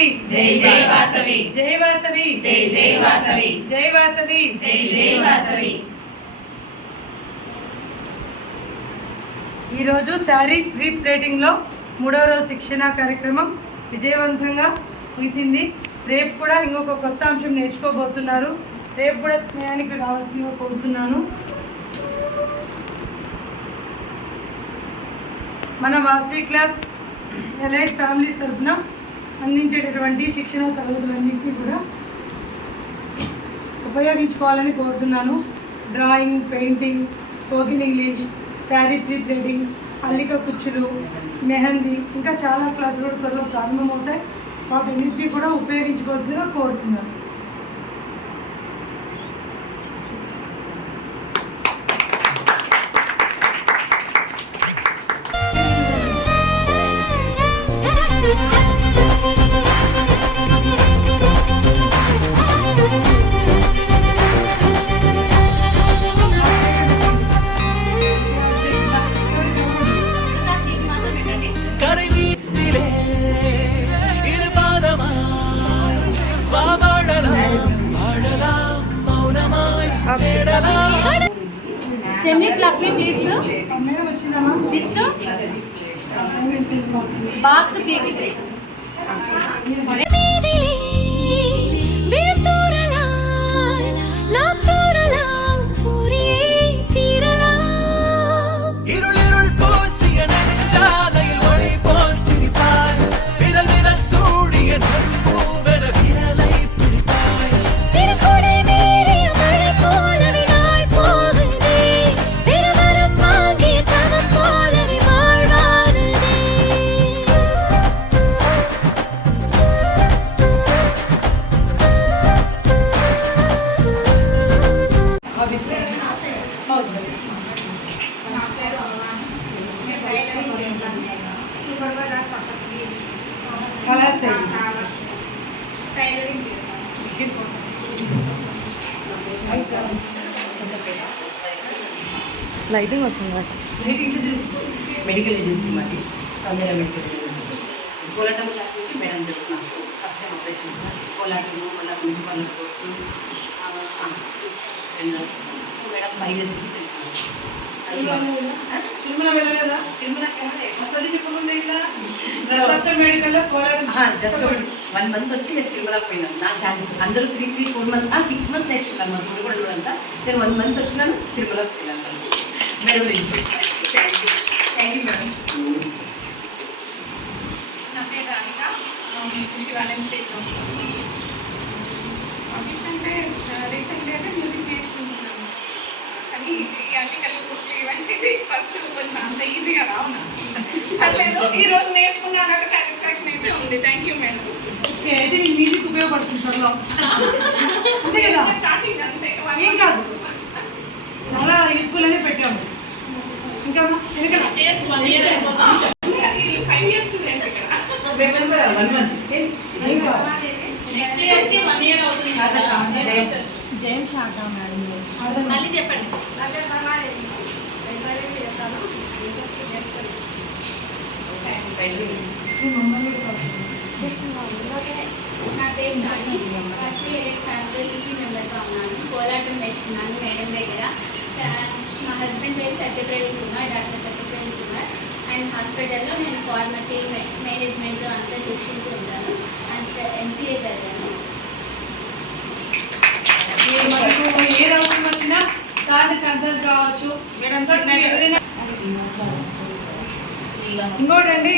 వాసవి జై జై వాసవి జై వాసవి జై జై వాసవి జై వాసవి జై జై వాసవి. ఈరోజు శారీ ప్రీ ప్లేటింగ్లో 3వ రోజు శిక్షణ కార్యక్రమం విజయవంతంగా ముగిసింది. రేపు కూడా ఇంకొక కొత్త అంశం నేర్చుకోబోతున్నారు. రేపు కూడా స్నేహానికి రావాల్సిందిగా కోరుతున్నాను. మన వాసవి క్లబ్ ఎలైట్ ఫ్యామిలీస్ తరఫున అందించేటటువంటి శిక్షణ తరగతులన్నింటినీ కూడా ఉపయోగించుకోవాలని కోరుతున్నాను. Drawing, painting, spoken English, sari pre plating, అల్లిక కుచ్చులు, మెహందీ, ఇంకా చాలా క్లాసులు కూడా త్వరలో ప్రారంభమవుతాయి. వాటన్నింటినీ కూడా ఉపయోగించుకోవాల్సిందిగా కోరుతున్నాను. Semi fluffy pleats. With box pleated. Lighting వస్తుంది. మెడికల్ ఏజెన్సీ మాది సౌందర్య మెడికల్ ఏజెన్సీ. కోలాటం క్లాస్ నుంచి మేడం తెలుసు నాకు. ఫస్ట్ టైం అప్లై చేసిన కోలాటము, మళ్ళీ beauty parlour course madam 5 years నుంచి తెలుసు. తిరుమల వెళ్ళలేదా? తిరుమలకి మెడికల్లో జస్ట్ 1 month వచ్చి నేను తిరుమలకి పోయినాను. నా ఛాన్స్ అందరూ 3-4 months 6 months నేర్చుకున్నాను. మా గుడి కూడా అంతా నేను 1 month వచ్చినాను, తిరుమలకి పోయినాను మేడం నుంచి. Thank you madam. నా పేరు రాధిక, శివాలయం స్టేట్ హాబీస్ అంటే రీసెంట్గా అయితే మ్యూజిక్ నేర్చుకుంటున్నాను. కానీ ఈ అన్ని కలిపి ఇవన్నీ ఫస్ట్ కొంచెం అంత ఈజీగా రావు నాకు. పర్లేదు, ఈరోజు నేర్చుకున్నాను, ఒక సాటిస్ఫాక్షన్ అయితే ఉంది. Thank you madam. ఓకే, అయితే మీ మ్యూజిక్ ఉపయోగపడుతుంది త్వరలో. అంతే కదా, స్టార్టింగ్ అంతే, ఏం కాదు, చాలా యూస్ఫుల్ అనే పెట్టాము. ఇంకా 5 years స్టూడెంట్స్ ఇక్కడ. 1 month సేమ్ ఏం కాదు. నెక్స్ట్ ఇయర్ కి 1 year అవుతుంది. జయం శారదా మేడం. మళ్ళీ చెప్పండి. నా పేరు షాని. ఫస్ట్ ఎలైట్ ఫ్యామిలీ ఈసీ మెంబర్గా ఉన్నాను. కోలాటం నేర్చుకున్నాను మేడం దగ్గర. మా హస్బెండ్ పేరు సత్యప్రవీణ్ కుమార్, డాక్టర్ సత్యప్రవీణ్ కుమార్. అండ్ హాస్పిటల్లో నేను ఫార్మసీ మేనేజ్మెంట్ అంతా చూసుకుంటూ ఉంటాను. అండ్ MCA చదివాను. ఏ డౌట్ వచ్చినా సార్ కన్సల్ట్ కావచ్చు. ఇంకోటి అండి,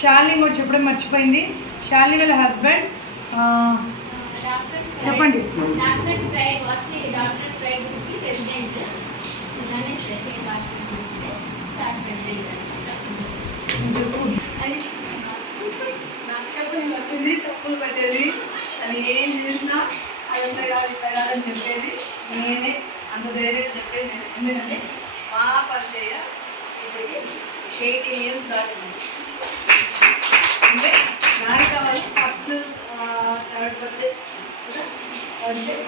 శాలిని కూడా చెప్పడం మర్చిపోయింది. శాలిని వాళ్ళ హస్బెండ్ చెప్పండి. Doctors pride doctors pride president. నక్షత్రం పట్టింది, తప్పులు పెట్టేది, అది ఏం చేసినా అదంతా కాదని చెప్పేది నేనే. అంత ధైర్యంగా చెప్పేది నేను. ఎందుకంటే మా పరిచయ ఇప్పటికి 18 years దాటింది. అంటే నాకు కావాలి ఫస్ట్ థర్డ్ బర్త్డే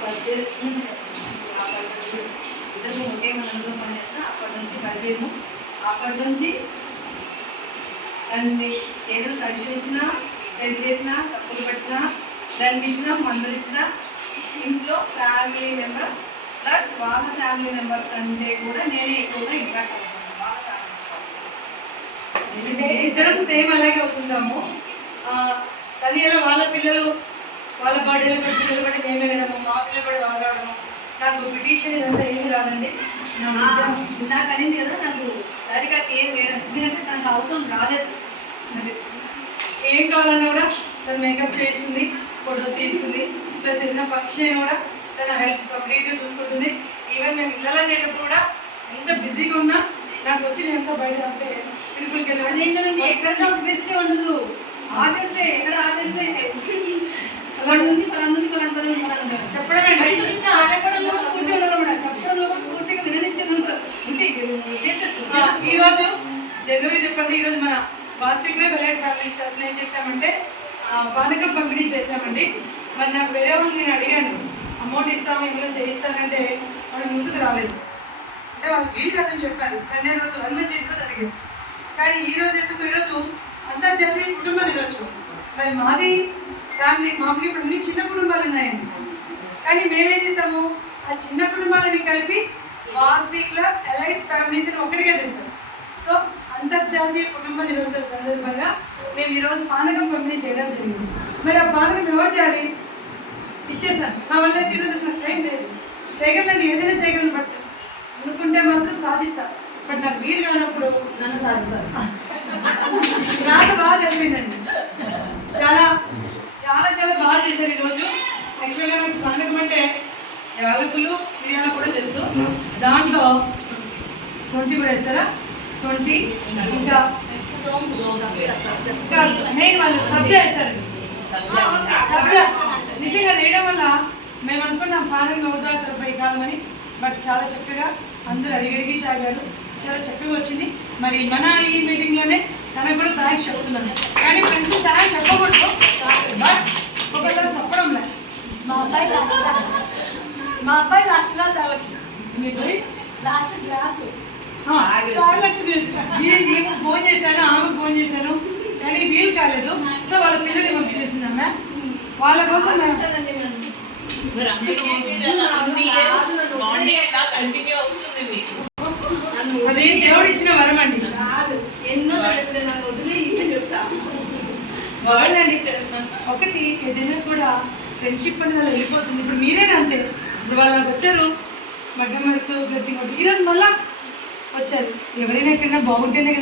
బర్త్డే ఇద్దరు ఒకే మనలో పనిచేసిన అప్పటి నుంచి పరిచయము. అప్పటి నుంచి దాన్ని ఏదో సజెషన్ ఇచ్చినా ఏది చేసినా తప్పులు పట్టినా దండించినా మందలిచ్చినా ఇంట్లో ఫ్యామిలీ మెంబర్ ప్లస్ వాళ్ళ ఫ్యామిలీ మెంబర్స్ కంటే కూడా నేనే ఎక్కువగా ఇంట్రాక్ట్ అవుతాను వాళ్ళ అంటే ఇద్దరం సేమ్ అలాగే అవుతుంటాము. కానీ ఇలా వాళ్ళ పిల్లలు వాళ్ళ బర్త్డేలు కూడా పిల్లలు కూడా మేము వెళ్ళడము, మా పిల్లలు కూడా వాళ్ళు రావడము. నాకు పిటిషన్ ఇదంతా ఏమి రాదండి. నాకు అనేది కదా నాకు దారికాకి ఏం వేయడం ఎందుకంటే నాకు అవసరం రాలేదు. ఏం కావాలన్నా కూడా తను మేకప్ చేస్తుంది, ఫోటోస్ తీస్తుంది, ప్లస్ ఏదైనా ఫంక్షన్ అయినా కూడా తన హెల్ప్ కంప్లీట్గా చూసుకుంటుంది. ఈవెన్ మేము ఇళ్ళలో చేయటప్పుడు కూడా ఎంత బిజీగా ఉన్నా నాకు వచ్చి నేను ఎంత బయట అంటే పిలుపులకి అదేంటంటే ఎక్కడ ఆఫీసే ఉండదు, ఆఫీసే ఎక్కడ ఆఫీసే అలాంటి పలాంటి చెప్పడం ఆడపడంలో కూడా పూర్తి ఉండదు కూడా చెప్పడంలో కూడా పూర్తిగా విననిచ్చేది ఉంటుంది. అంటే చేసేస్తాం. ఈరోజు జనరల్గా చెప్పండి, ఈరోజు మన వార్షిక్లో వెలైట్ ఫ్యామిలీస్ తరఫున ఏం చేస్తామంటే పానకం పంపిణీ చేసామండి. మరి నాకు వేరే వాళ్ళు నేను అడిగాను అమౌంట్ ఇస్తాము ఇందులో చేయిస్తానంటే వాళ్ళు ముందుకు రాలేదు. అంటే వాళ్ళు వీలు కాదని చెప్పారు. సండే రోజు హనుమ జయంతి రోజు అడిగారు. కానీ ఈరోజు ఎందుకు ఈరోజు అంతర్జాతీయ కుటుంబ దినోత్సవం. మరి మాది ఫ్యామిలీ మామూలుగా ఇప్పుడు అన్ని చిన్న కుటుంబాలు ఉన్నాయండి. కానీ మేమేం చేస్తాము ఆ చిన్న కుటుంబాలని కలిపి వార్షిక్లో ఎలైట్ ఫ్యామిలీస్ని ఒకటిగా చేస్తాం. సో అంతర్జాతీయ కుటుంబ దినోత్సవం సందర్భంగా మేము ఈరోజు పానకం పంపిణీ చేయడం జరిగింది. మరి ఆ పానకం ఎవరు చేయాలి? ఇచ్చేస్తాను. నా వల్ల ఈరోజు నాకు టైం లేదు, చేయగలండి, ఏదైనా చేయగలను. బట్ అనుకుంటే మాత్రం సాధిస్తాను. బట్ నాకు వీలు కానప్పుడు నన్ను సాధిస్తాను. నాకు బాగా జరిగిందండి. చాలా చాలా చాలా బాగా చేశారు ఈరోజు. యాక్చువల్గా నాకు పానకం అంటే యాలకులు మిరియాలు కూడా తెలుసు. దాంట్లో సొంటి కూడా వేస్తారా? సొంటి ఇంకా నేను వాళ్ళు సబ్జా వేస్తారండి. సబ్జా నిజంగా వేయడం వల్ల మేము అనుకున్నాం పానకం అవుతా ఈ కాలం అని. బట్ చాలా చక్కగా అందరూ అడిగడిగి తాగారు. చాలా చక్కగా వచ్చింది. మరి మన ఈ మీటింగ్లోనే తనకు కూడా థ్యాంక్స్ చెప్తున్నాను. కానీ ఫ్రెండ్స్ థ్యాంక్స్ చెప్పకూడదు, బట్ ఒకసారి తప్పడం లేదు. మా అబ్బాయి లాస్ట్ క్లాస్ తాగొచ్చు. లాస్ట్ గ్లాసు వీళ్ళు ఫోన్ చేశాను, ఆమెకు ఫోన్ చేశాను, కానీ వీలు కాలేదు. సో వాళ్ళ పిల్లల్ని పంపించేసింది ఆమె. వాళ్ళ కోసం అది దేవుడు ఇచ్చిన వరం అండి. ఎన్నో నాకు వదిలే ఇదే చెప్తా. వాళ్ళండి ఒకటి ఏదైనా కూడా ఫ్రెండ్షిప్ అనేది అలా వెళ్ళిపోతుంది. ఇప్పుడు మీరేనా అంతే. ఇప్పుడు వాళ్ళకి వచ్చారు మగ్గం వర్క్ డ్రెస్సింగ్, ఈరోజు మళ్ళా వచ్చారు. ఎవరైనా ఎక్కడైనా బాగుంటేనే